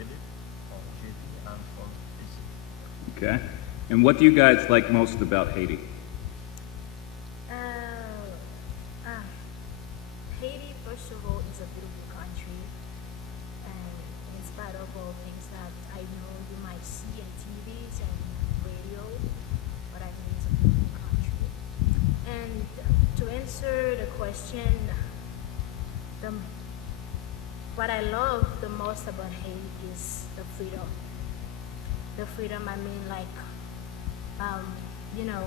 Philip, or JP. I'm from DC. Okay. And what do you guys like most about Haiti? Uh, uh, Haiti, first of all, is a beautiful country, and in spite of all things that I know you might see in TVs and radio, but I think it's a beautiful country. And to answer the question, the what I love the most about Haiti is the freedom. The freedom, I mean, like, um, you know,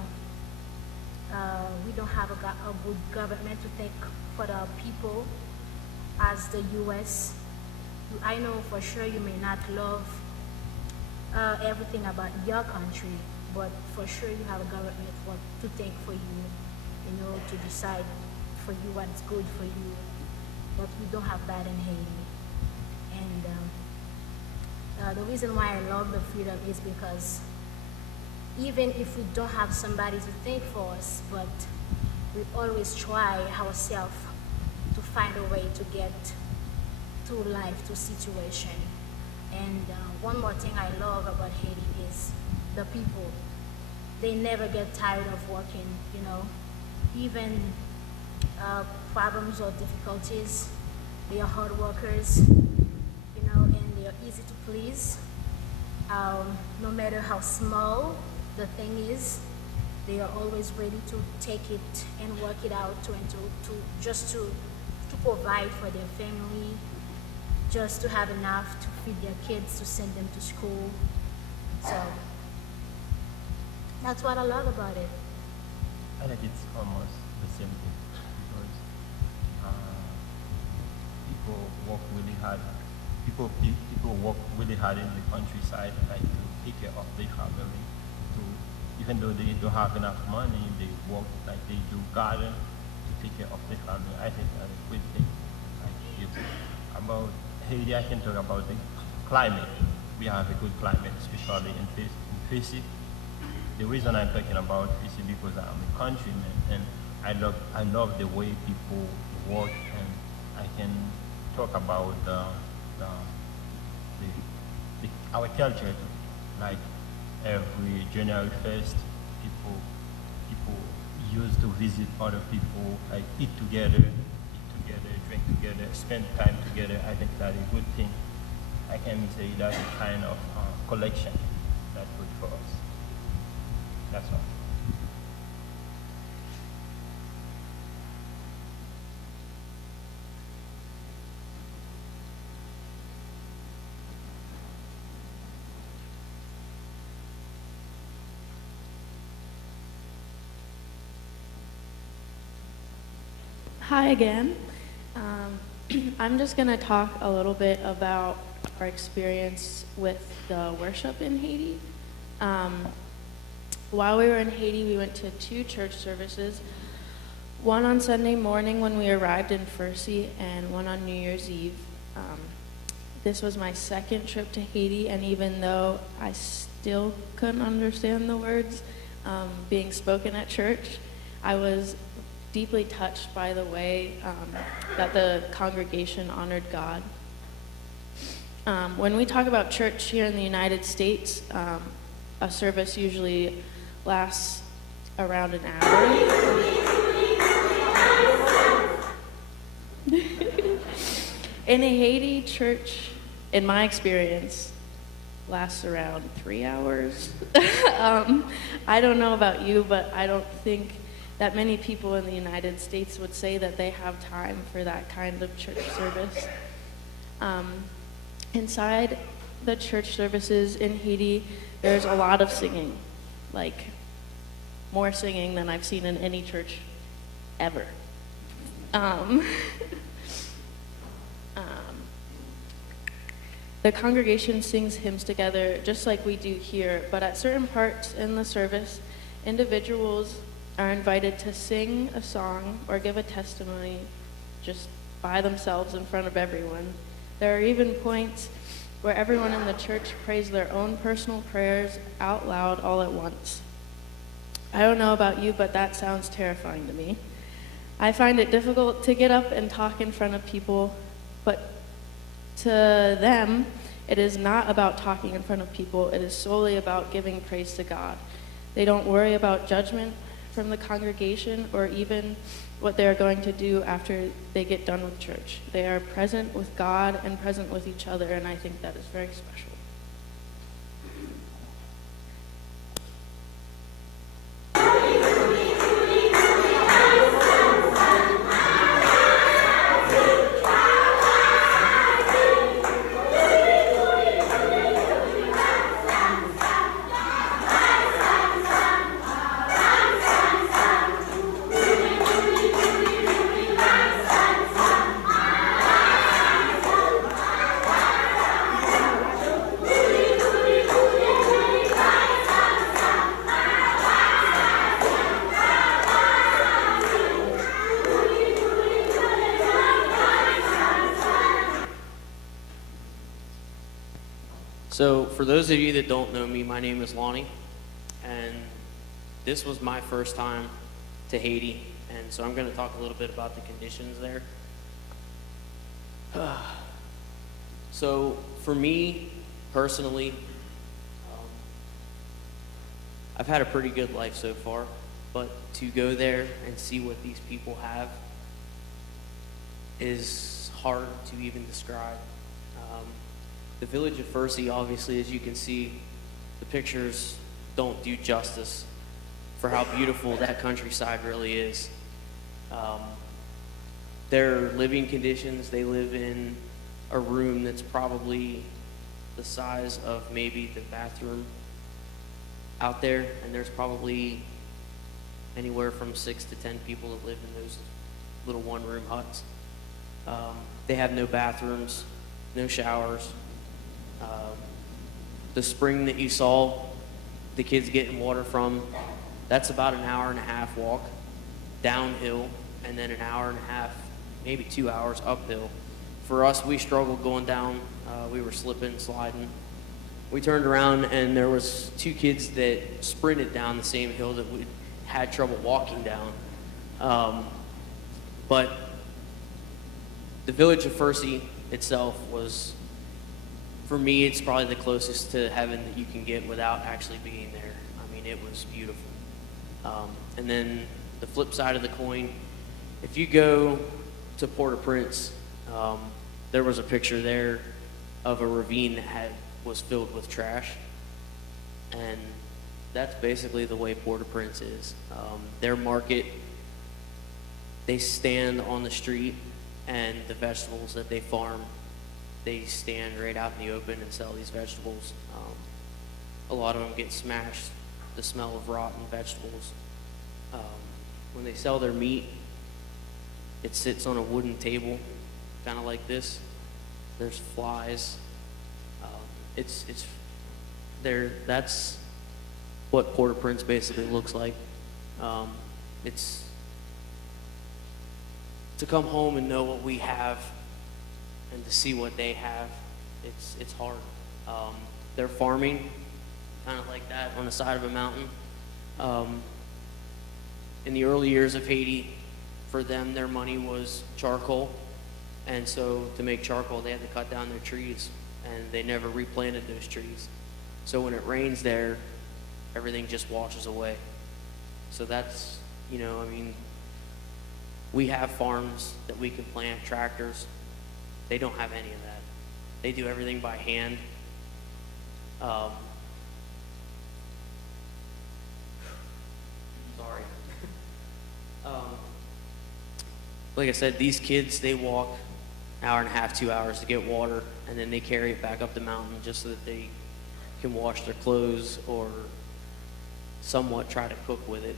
we don't have a good government to think for the people as the U.S. I know for sure you may not love everything about your country, but for sure you have a government to think for you, to decide for you what's good for you. But we don't have that in Haiti. And the reason why I love the freedom is because even if we don't have somebody to think for us, but we always try ourselves to find a way to get through life, to situation. And one more thing I love about Haiti is the people. They never get tired of working. Even problems or difficulties, they are hard workers, and they are easy to please. No matter how small the thing is, they are always ready to take it and work it out to provide for their family, just to have enough to feed their kids, to send them to school. So that's what I love about it. I think it's almost the same thing because people work really hard. People work really hard in the countryside, like to take care of their family. To even though they don't have enough money, they work like they do garden to take care of their family. I think that's a good thing. Like if, about Haiti, I can talk about the climate. We have a good climate, especially in Fisi. The reason I'm talking about is because I'm a countryman and I love the way people work, and I can talk about our culture too. Like every January 1st, people used to visit other people, like eat together, drink together, spend time together. I think that's a good thing. I can say that's a kind of collection that's good for us. That's all. Hi again. I'm just going to talk a little bit about our experience with the worship in Haiti. While we were in Haiti, we went to 2 church services, one on Sunday morning when we arrived in Fursi, and one on New Year's Eve. This was my second trip to Haiti, and even though I still couldn't understand the words being spoken at church, I was deeply touched by the way that the congregation honored God. When we talk about church here in the United States, a service usually lasts around an hour. In a Haiti church, in my experience, lasts around 3 hours. I don't know about you, but I don't think that many people in the United States would say that they have time for that kind of church service. Inside the church services in Haiti, there's a lot of singing, like more singing than I've seen in any church ever. The congregation sings hymns together just like we do here, but at certain parts in the service, individuals are invited to sing a song or give a testimony just by themselves in front of everyone. There are even points where everyone in the church prays their own personal prayers out loud all at once. I don't know about you, but that sounds terrifying to me. I find it difficult to get up and talk in front of people, but to them, It is not about talking in front of people. It is solely about giving praise to God. They don't worry about judgment from the congregation or even what they are going to do after they get done with church. They are present with God and present with each other, and I think that is very special. So for those of you that don't know me, my name is Lonnie, and this was my first time to Haiti, and so I'm going to talk a little bit about the conditions there. So for me, personally, I've had a pretty good life so far, but to go there and see what these people have is hard to even describe. The village of Fursey, obviously, as you can see, the pictures don't do justice for how beautiful that countryside really is. Their living conditions, they live in a room that's probably the size of maybe the bathroom out there, and there's probably anywhere from 6 to 10 people that live in those little one-room huts. They have no bathrooms, no showers. The spring that you saw the kids getting water from, that's about an hour and a half walk downhill, and then an hour and a half, maybe 2 hours uphill. For us, we struggled going down. We were slipping, sliding. We turned around, and there was 2 kids that sprinted down the same hill that we had trouble walking down. But the village of Fursey itself was, for me, it's probably the closest to heaven that you can get without actually being there. I mean, it was beautiful. And then the flip side of the coin, if you go to Port-au-Prince, there was a picture there of a ravine that was filled with trash. And that's basically the way Port-au-Prince is. Their market, they stand on the street, and the vegetables that they farm, they stand right out in the open and sell these vegetables. A lot of them get smashed, the smell of rotten vegetables. When they sell their meat, it sits on a wooden table, kind of like this. There's flies. That's what Port-au-Prince basically looks like. It's to come home and know what we have and to see what they have. It's hard. They're farming kind of like that on the side of a mountain. In the early years of Haiti, for them, their money was charcoal. And so to make charcoal, they had to cut down their trees, and they never replanted those trees. So when it rains there, everything just washes away. So that's, we have farms that we can plant, tractors. They don't have any of that. They do everything by hand. Sorry. Like I said, these kids, they walk an hour and a half, 2 hours to get water, and then they carry it back up the mountain just so that they can wash their clothes or somewhat try to cook with it.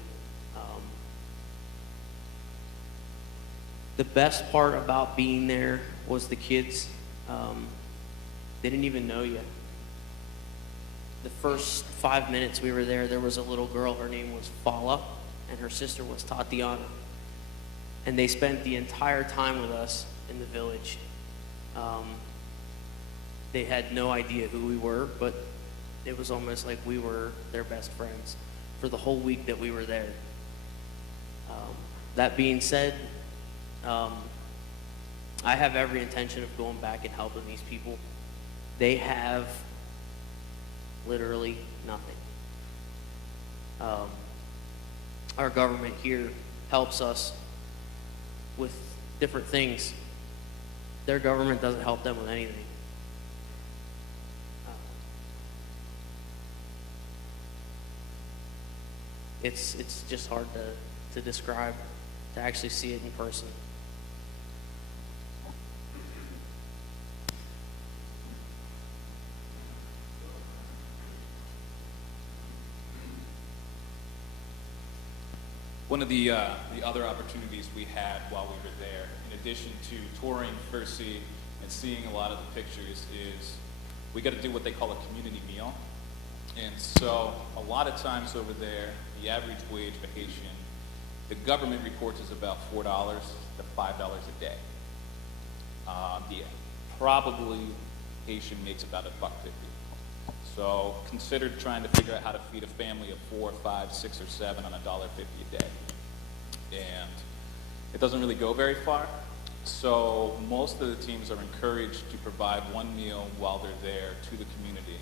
The best part about being there was the kids. They didn't even know you. The first 5 minutes we were there, there was a little girl, her name was Fala, and her sister was Tatiana. And they spent the entire time with us in the village. They had no idea who we were, but it was almost like we were their best friends for the whole week that we were there. That being said, I have every intention of going back and helping these people. They have literally nothing. Our government here helps us with different things. Their government doesn't help them with anything. It's just hard to describe, to actually see it in person. One of the other opportunities we had while we were there, in addition to touring First Seed and seeing a lot of the pictures, is we got to do what they call a community meal. And so a lot of times over there, the average wage for Haitian, the government reports is about $4 to $5 a day. Probably Haitian makes about $1.50. So consider trying to figure out how to feed a family of 4, 5, 6, or 7 on $1.50 a day. And it doesn't really go very far. So most of the teams are encouraged to provide one meal while they're there to the community.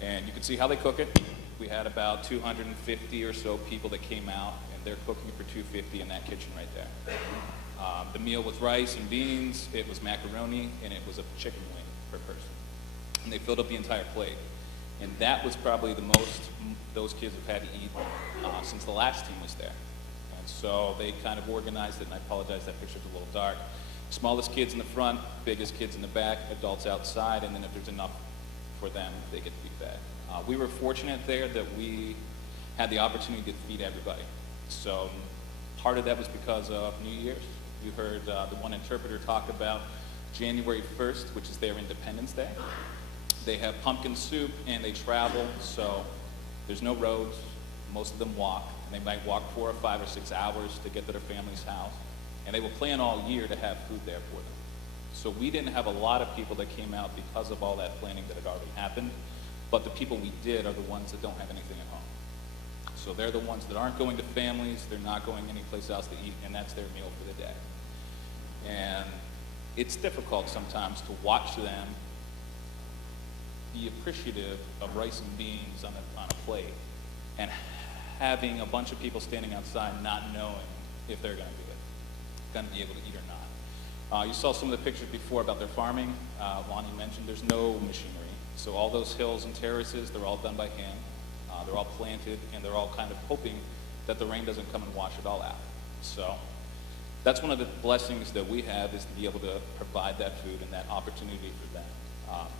And you can see how they cook it. We had about 250 or so people that came out, and they're cooking for 250 in that kitchen right there. The meal was rice and beans, it was macaroni, and it was a chicken wing per person. And they filled up the entire plate. And that was probably the most those kids have had to eat since the last team was there. And so they kind of organized it, and I apologize, that picture's a little dark. Smallest kids in the front, biggest kids in the back, adults outside, and then if there's enough for them, they get to be fed. We were fortunate there that we had the opportunity to feed everybody. So part of that was because of New Year's. You heard the one interpreter talk about January 1st, which is their Independence Day. They have pumpkin soup and they travel, so there's no roads. Most of them walk, and they might walk 4 or 5 or 6 hours to get to their family's house. And they will plan all year to have food there for them. So we didn't have a lot of people that came out because of all that planning that had already happened, but the people we did are the ones that don't have anything at home. So they're the ones that aren't going to families, they're not going anyplace else to eat, and that's their meal for the day. And it's difficult sometimes to watch them be appreciative of rice and beans on a plate and having a bunch of people standing outside not knowing if they're going to be able to eat or not. You saw some of the pictures before about their farming. Lonnie mentioned there's no machinery. So all those hills and terraces, they're all done by hand. They're all planted, and they're all kind of hoping that the rain doesn't come and wash it all out. So that's one of the blessings that we have, is to be able to provide that food and that opportunity for them.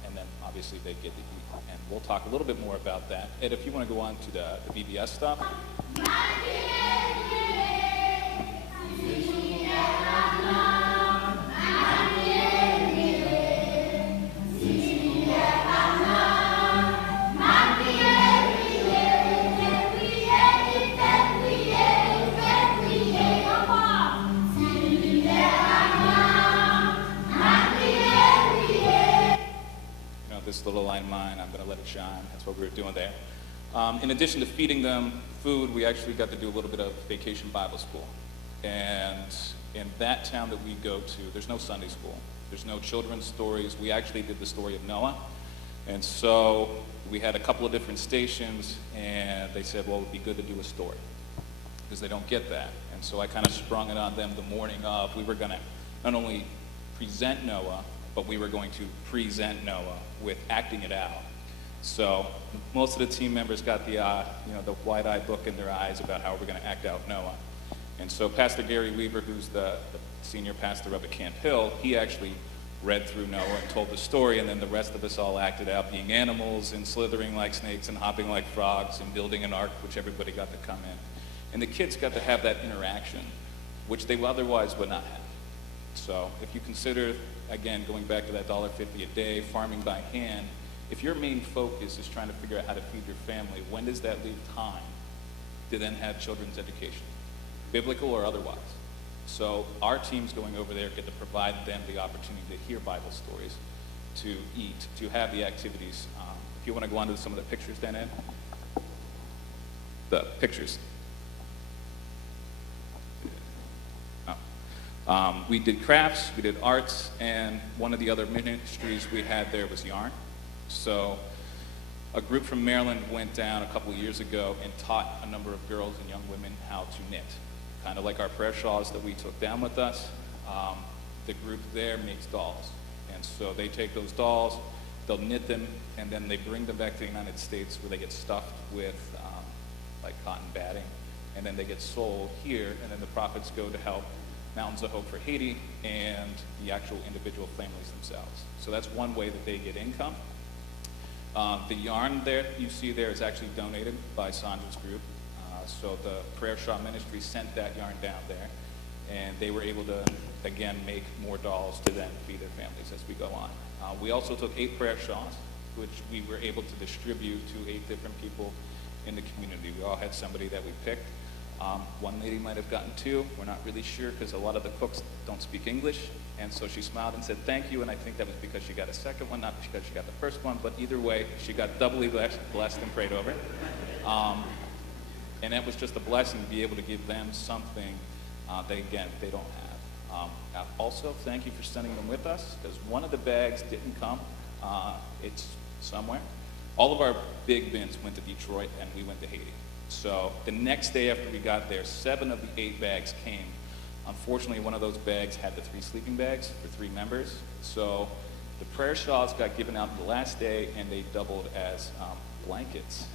And then obviously they get to eat. And we'll talk a little bit more about that. Ed, if you want to go on to the VBS stuff. This little light of mine, I'm going to let it shine. That's what we were doing there. In addition to feeding them food, we actually got to do a little bit of vacation Bible school. And in that town that we go to, there's no Sunday school. There's no children's stories. We actually did the story of Noah. And so we had a couple of different stations, and they said, well, it would be good to do a story, because they don't get that. And so I kind of sprung it on them the morning of. We were going to not only present Noah, but we were going to present Noah with acting it out. So most of the team members got the wide-eyed look in their eyes about how we're going to act out Noah. And so Pastor Gary Weaver, who's the senior pastor up at Camp Hill, he actually read through Noah and told the story, and then the rest of us all acted out being animals and slithering like snakes and hopping like frogs and building an ark, which everybody got to come in. And the kids got to have that interaction, which they otherwise would not have. So if you consider, again, going back to that $1.50 a day, farming by hand, if your main focus is trying to figure out how to feed your family, when does that leave time to then have children's education, biblical or otherwise? So our teams going over there get to provide them the opportunity to hear Bible stories, to eat, to have the activities. If you want to go on to some of the pictures, then, Ed? The pictures. We did crafts, we did arts, and one of the other ministries we had there was yarn. So a group from Maryland went down a couple of years ago and taught a number of girls and young women how to knit. Kind of like our prayer shawls that we took down with us, the group there makes dolls. And so they take those dolls, they'll knit them, and then they bring them back to the United States where they get stuffed with like cotton batting, and then they get sold here, and then the profits go to help Mountains of Hope for Haiti and the actual individual families themselves. So that's one way that they get income. The yarn there you see there is actually donated by Sandra's group. So the Prayer Shawl Ministry sent that yarn down there, and they were able to, again, make more dolls to then feed their families as we go on. We also took 8 prayer shawls, which we were able to distribute to 8 different people in the community. We all had somebody that we picked. One lady might have gotten 2. We're not really sure because a lot of the cooks don't speak English. And so she smiled and said thank you, and I think that was because she got a second one, not because she got the first one, but either way, she got doubly blessed and prayed over. And that was just a blessing to be able to give them something they don't have. Also, thank you for sending them with us, because one of the bags didn't come. It's somewhere. All of our big bins went to Detroit, and we went to Haiti. So the next day after we got there, 7 of the 8 bags came. Unfortunately, one of those bags had the 3 sleeping bags for 3 members. So the prayer shawls got given out the last day, and they doubled as blankets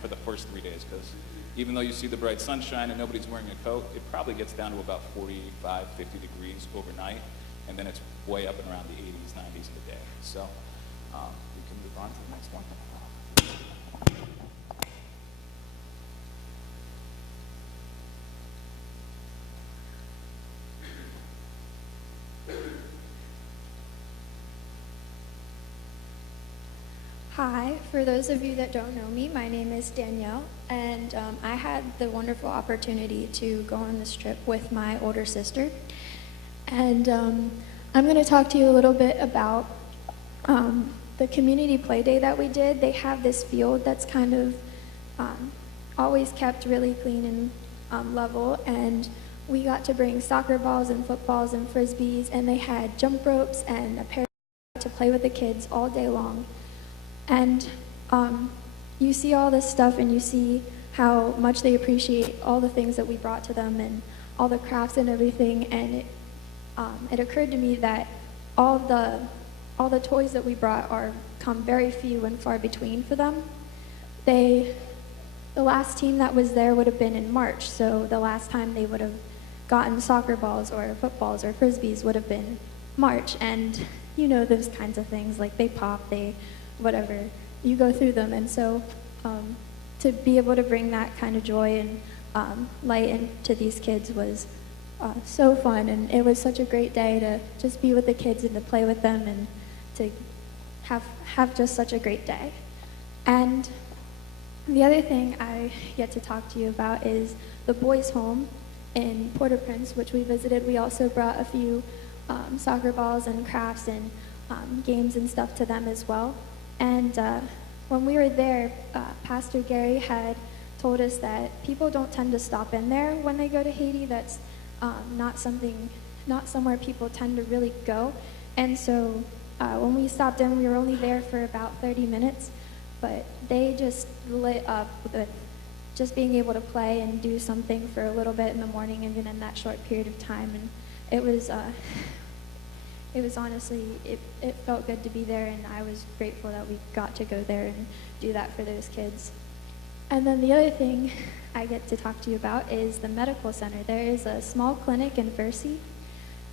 for the first 3 days, because even though you see the bright sunshine and nobody's wearing a coat, it probably gets down to about 45, 50 degrees overnight, and then it's way up and around the 80s, 90s in the day. So we can move on to the next one. Hi, for those of you that don't know me, my name is Danielle, and I had the wonderful opportunity to go on this trip with my older sister. And I'm going to talk to you a little bit about the community play day that we did. They have this field that's kind of always kept really clean and level, and we got to bring soccer balls and footballs and frisbees, and they had jump ropes and a pair to play with the kids all day long. And you see all this stuff, and you see how much they appreciate all the things that we brought to them and all the crafts and everything. And it occurred to me that all the toys that we brought come very few and far between for them. The last team that was there would have been in March, so the last time they would have gotten soccer balls or footballs or frisbees would have been March. And you know those kinds of things, like they pop, whatever, you go through them. And so to be able to bring that kind of joy and light into these kids was so fun, and it was such a great day to just be with the kids and to play with them and to have just such a great day. And the other thing I get to talk to you about is the boys' home in Port-au-Prince, which we visited. We also brought a few soccer balls and crafts and games and stuff to them as well. And when we were there, Pastor Gary had told us that people don't tend to stop in there when they go to Haiti. That's not somewhere people tend to really go. And so when we stopped in, we were only there for about 30 minutes, but they just lit up with just being able to play and do something for a little bit in the morning, even in that short period of time. And it was honestly, it felt good to be there, and I was grateful that we got to go there and do that for those kids. And then the other thing I get to talk to you about is the medical center. There is a small clinic in Versi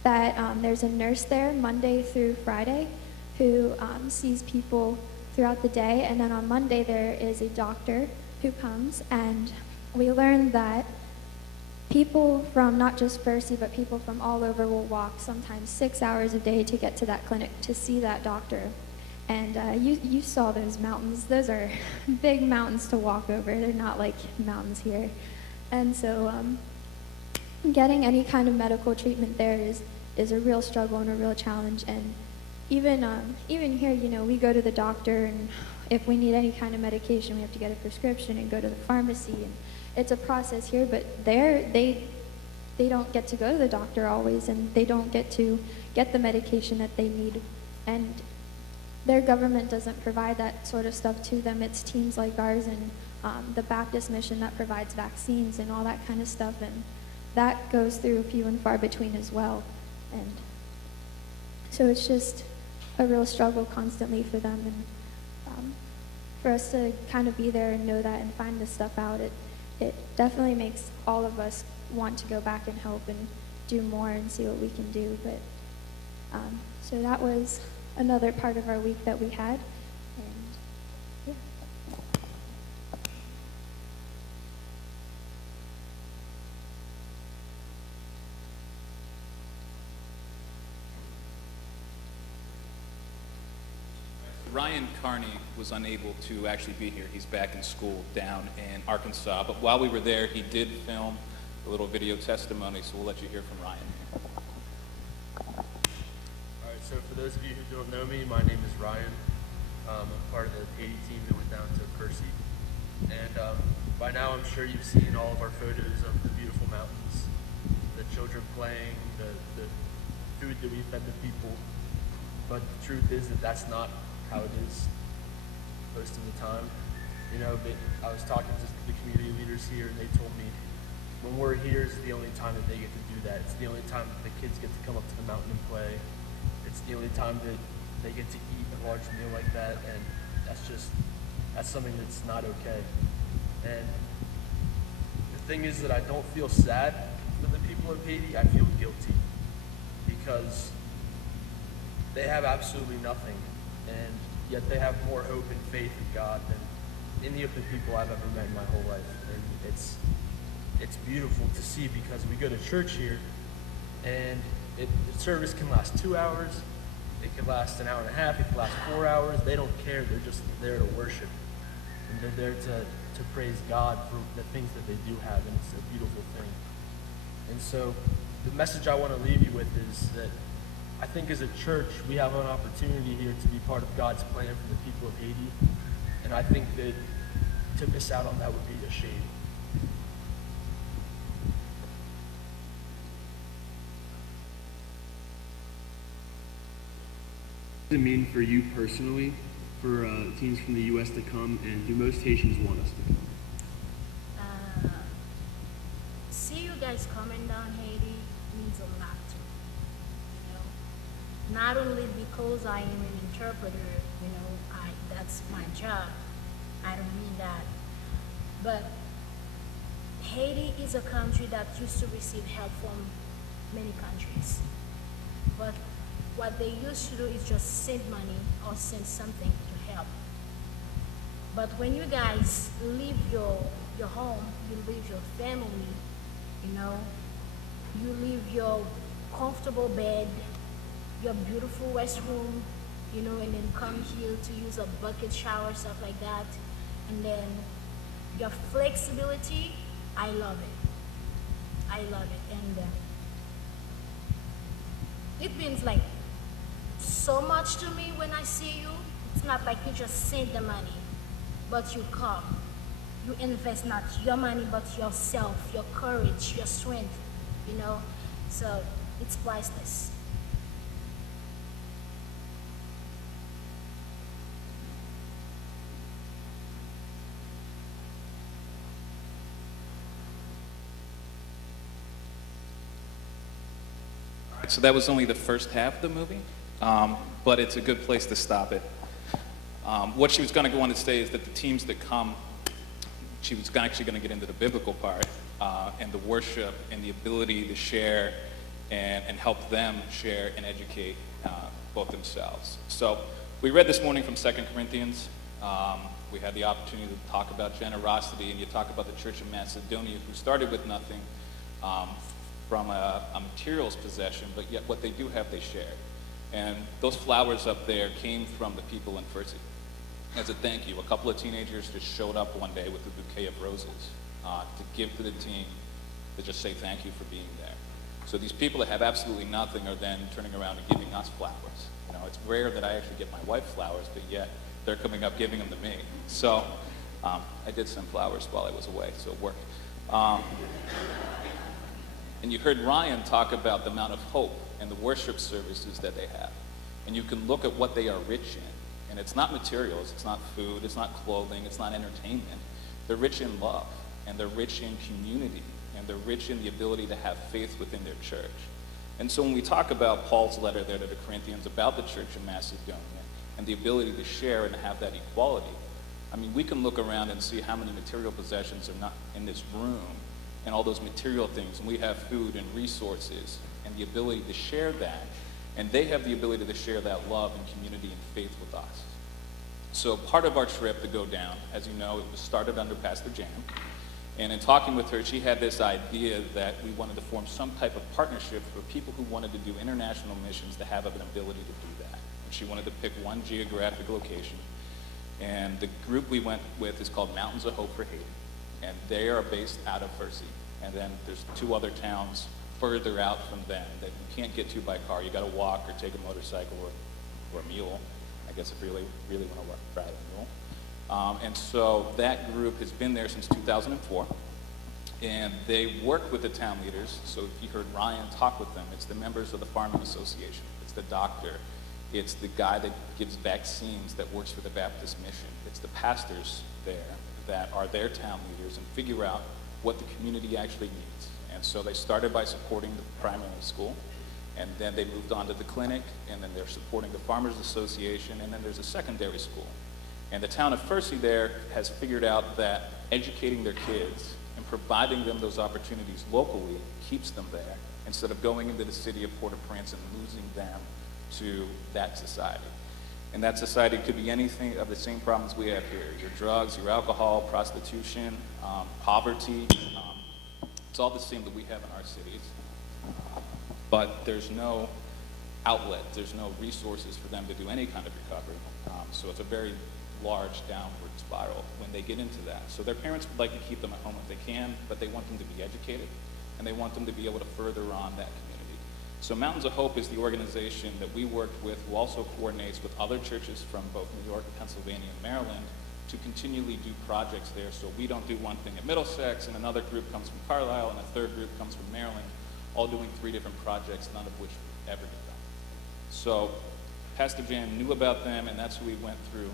that there's a nurse there Monday through Friday who sees people throughout the day, and then on Monday there is a doctor who comes, and we learned that people from not just Versi, but people from all over will walk sometimes 6 hours a day to get to that clinic to see that doctor. And you saw those mountains. Those are big mountains to walk over. They're not like mountains here. And so getting any kind of medical treatment there is a real struggle and a real challenge. And even here, you know, we go to the doctor, and if we need any kind of medication, we have to get a prescription and go to the pharmacy. And it's a process here, but there they don't get to go to the doctor always, and they don't get to get the medication that they need. And their government doesn't provide that sort of stuff to them. It's teams like ours and the Baptist Mission that provides vaccines and all that kind of stuff, and that goes through few and far between as well. And so it's just a real struggle constantly for them, and for us to kind of be there and know that and find this stuff out, it definitely makes all of us want to go back and help and do more and see what we can do. But so that was another part of our week that we had, and yeah. Ryan Carney was unable to actually be here. He's back in school down in Arkansas. But while we were there, he did film a little video testimony, so we'll let you hear from Ryan. All right, so for those of you who don't know me, my name is Ryan. I'm part of the Haiti team that went down to Kersey. And by now I'm sure you've seen all of our photos of the beautiful mountains, the children playing, the food that we fed the people. But the truth is that that's not how it is most of the time. You know, I was talking to the community leaders here, and they told me when we're here is the only time that they get to do that. It's the only time that the kids get to come up to the mountain and play. It's the only time that they get to eat a large meal like that, and that's something that's not okay. And the thing is that I don't feel sad for the people of Haiti. I feel guilty because they have absolutely nothing, and yet they have more hope and faith in God than any of the people I've ever met in my whole life. And it's beautiful to see because we go to church here, and the service can last 2 hours, it can last an hour and a half, it can last 4 hours. They don't care. They're just there to worship, and they're there to praise God for the things that they do have, and it's a beautiful thing. And so the message I want to leave you with is that I think as a church, we have an opportunity here to be part of God's plan for the people of Haiti. And I think that to miss out on that would be a shame. What does it mean for you personally, for teams from the U.S. to come, and do most Haitians want us to come? See you guys coming down Haiti means a lot to me. You know, not only because I am an interpreter, you know, that's my job. I don't mean that, but Haiti is a country that used to receive help from many countries, but what they used to do is just send money or send something to help. But when you guys leave your home, you leave your family, you know, you leave your comfortable bed, your beautiful restroom, you know, and then come here to use a bucket shower, stuff like that. And then your flexibility, I love it. I love it. And it means like so much to me when I see you. It's not like you just send the money, but you come. You invest not your money, but yourself, your courage, your strength, you know? So it's priceless. All right, so that was only the first half of the movie, but it's a good place to stop it. What she was going to go on to say is that the teams that come, she was actually going to get into the biblical part and the worship and the ability to share and help them share and educate both themselves. So we read this morning from 2 Corinthians. We had the opportunity to talk about generosity, and you talk about the Church of Macedonia, who started with nothing from a materials possession, but yet what they do have, they share. And those flowers up there came from the people in Fercy. As a thank you, a couple of teenagers just showed up one day with a bouquet of roses to give to the team, to just say thank you for being there. So these people that have absolutely nothing are then turning around and giving us flowers. You know, it's rare that I actually get my wife flowers, but yet they're coming up giving them to me. So I did send flowers while I was away, so it worked. And you heard Ryan talk about the amount of hope and the worship services that they have. And you can look at what they are rich in. And it's not materials, it's not food, it's not clothing, it's not entertainment. They're rich in love, and they're rich in community, and they're rich in the ability to have faith within their church. And so when we talk about Paul's letter there to the Corinthians about the church in Macedonia and the ability to share and have that equality, I mean, we can look around and see how many material possessions are not in this room and all those material things, and we have food and resources and the ability to share that, and they have the ability to share that love and community and faith with us. So part of our trip to go down, as you know, it was started under Pastor Jan. And in talking with her, she had this idea that we wanted to form some type of partnership for people who wanted to do international missions to have an ability to do that. And she wanted to pick one geographic location. And the group we went with is called Mountains of Hope for Haiti. And they are based out of Percy. And then there's 2 other towns further out from them that you can't get to by car. You got to walk or take a motorcycle or a mule, I guess, if you really want to ride a mule. And so that group has been there since 2004, and they work with the town leaders. So if you heard Ryan talk with them, it's the members of the Farming Association, it's the doctor, it's the guy that gives vaccines that works for the Baptist Mission, it's the pastors there that are their town leaders and figure out what the community actually needs. And so they started by supporting the primary school, and then they moved on to the clinic, and then they're supporting the Farmers Association, and then there's a secondary school. And the town of Percy there has figured out that educating their kids and providing them those opportunities locally keeps them there instead of going into the city of Port-au-Prince and losing them to that society. And that society could be anything of the same problems we have here: your drugs, your alcohol, prostitution, poverty. It's all the same that we have in our cities. But there's no outlet, there's no resources for them to do any kind of recovery. So it's a very large downward spiral when they get into that. So their parents would like to keep them at home if they can, but they want them to be educated, and they want them to be able to further on that community. So Mountains of Hope is the organization that we worked with, who also coordinates with other churches from both New York, Pennsylvania, and Maryland to continually do projects there. So we don't do one thing at Middlesex, and another group comes from Carlisle, and a third group comes from Maryland, all doing 3 different projects, none of which we ever did them. So Pastor Jan knew about them, and that's who we went through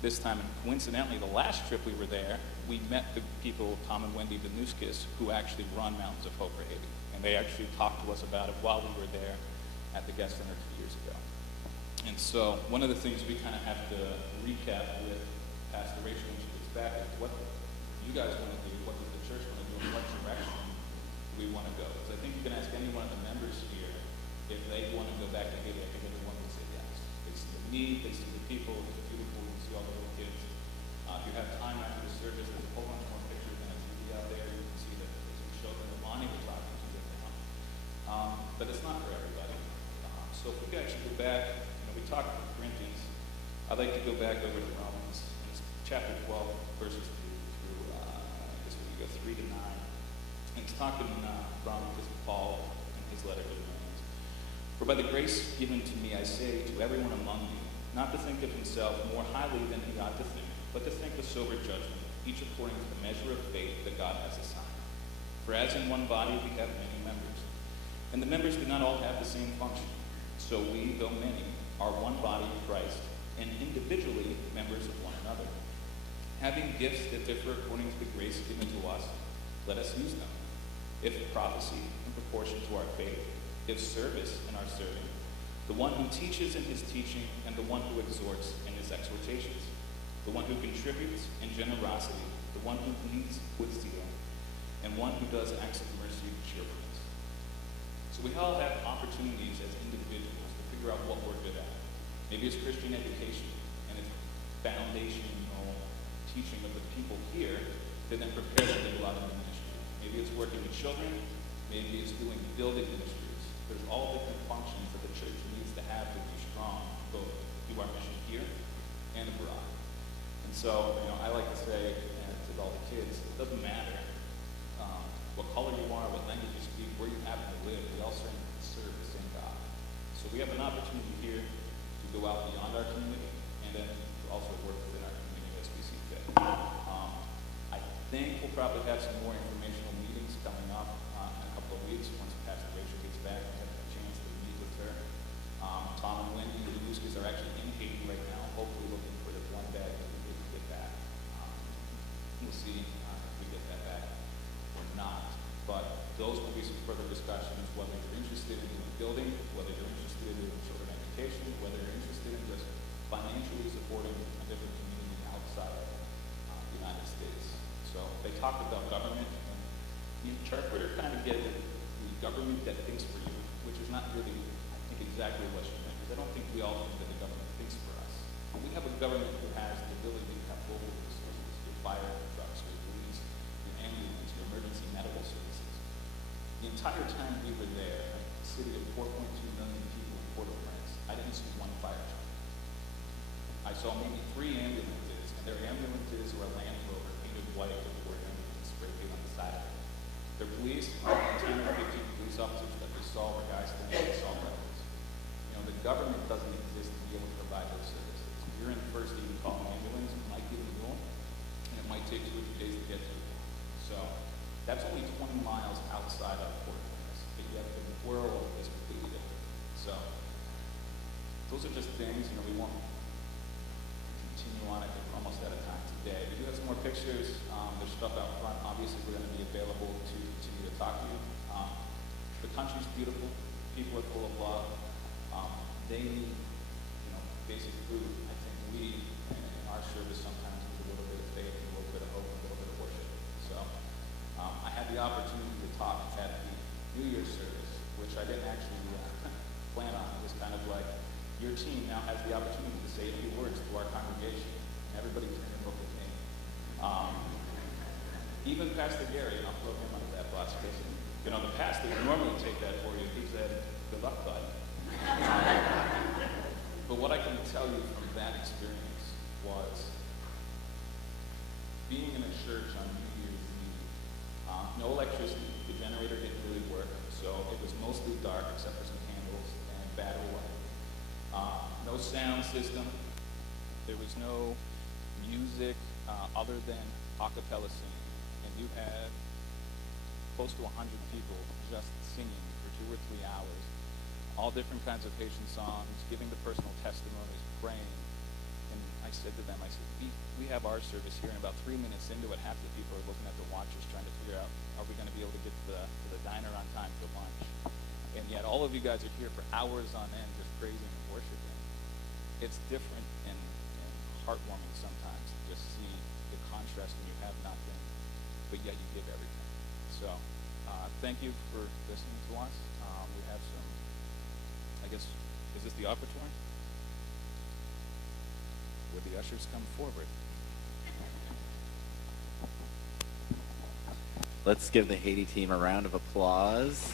this time. And coincidentally, the last trip we were there, we met the people, Tom and Wendy Danuskis, who actually run Mountains of Hope for Haiti. And they actually talked to us about it while we were there at the guest center 2 years ago. And so one of the things we kind of have to recap with Pastor Rachel when she gets back is what you guys want to do, what does the church want to do, and what direction we want to go. Because I think you can ask any one of the members here if they want to go back to Haiti. I think everyone will say yes. They see the need, they see the people, it's beautiful, you see all the little kids. If you have time after the service, there's a whole bunch more pictures and a TV out there. You can see that there's some children that Lonnie was talking to them now. But it's not for everybody. So if we could actually go back, we talked about Corinthians. I'd like to go back over to Romans. It's chapter 12, verses 2 through, I guess we could go 3 to 9. And it's talking from Paul in his letter to the Romans. For by the grace given to me, I say to everyone among you, not to think of himself more highly than he ought to think, but to think with sober judgment, each according to the measure of faith that God has assigned. For as in one body we have many members, and the members do not all have the same function. So we, though many, are one body in Christ, and individually members of one another. Having gifts that differ according to the grace given to us, let us use them. If prophecy, in proportion to our faith; if service, in our serving; the one who teaches in his teaching, and the one who exhorts in his exhortations; the one who contributes in generosity, the one who leads with zeal, and one who does acts of mercy with cheerfulness. So we all have opportunities as individuals to figure out what we're good at. Maybe it's Christian education, and it's foundational teaching of the people here to then prepare them to go out into ministry. Maybe it's working with children, maybe it's doing building ministries. There's all different functions that the church needs to have to be strong, both do our mission here and abroad. And so, I like to say to all the kids, it doesn't matter what color you are, what language you speak, where you happen to live, we all serve the same God. So we have an opportunity here to go out beyond our community and then to also work within our community as we see fit. I think we'll probably have some more informational meetings coming up in a couple of weeks once Pastor Rachel gets back and have a chance to meet with her. Tom and Wendy, the Danuskis, are actually in Haiti right now. Hopefully we'll discussions, whether you're interested in doing building, whether you're interested in doing children education, whether you're interested in just financially supporting a different community outside of the United States. So they talked about government, and the interpreter kind of gave it the government that thinks for you, which is not really, I think, exactly what she meant, because I don't think we all think that the government thinks for us. And we have a government who has the ability to have global resources, your fire trucks, your police, your ambulance, your emergency medical services. The entire time we were there, a city of 4.2 million people in Port-au-Prince, I didn't see one fire truck. I saw maybe 3 ambulances, and their ambulances were a Land Rover painted white with the word ambulance spray painted on the side of it. Their police, 10 or 15 police officers that we saw were guys that made assault weapons. You know, the government doesn't exist to be able to provide those services. If you're in the first aid, you call an ambulance, it might be illegal, and it might take 2 or 3 days to get to you. So that's only 20 miles outside of Port-au-Prince, but yet the world is completely different. So those are just things, you know, we won't continue on. I think we're almost out of time today. We do have some more pictures. There's stuff out front. Obviously, we're going to be available to continue to talk to you. The country's beautiful. People are full of love. They need, you know, basic food. I think we, in our service, sometimes need a little bit of faith, a little bit of hope, a little bit of worship. So I had the opportunity to talk at the New Year's service, which I didn't actually plan on. It was kind of like, your team now has the opportunity to say a few words to our congregation, and everybody turned and looked at me. Even Pastor Gary, and I'll throw him under that bus, because, you know, the pastor would normally take that for you. He said, good luck, bud. But what I can tell you from that experience was being in a church on New Year's Eve, no electricity, the generator didn't really work, so it was mostly dark except for some candles and battery light. No sound system. There was no music other than a cappella singing. And you had close to 100 people just singing for 2 or 3 hours, all different kinds of Haitian songs, giving the personal testimonies, praying. And I said to them, I said, we have our service here, and about 3 minutes into it, half the people are looking at their watches trying to figure out, are we going to be able to get to the diner on time for lunch? And yet all of you guys are here for hours on end just praising and worshiping. It's different and heartwarming sometimes to just see the contrast when you have nothing, but yet you give everything. So thank you for listening to us. We have some, I guess, is this the offertory? Would the ushers come forward? Let's give the Haiti team a round of applause.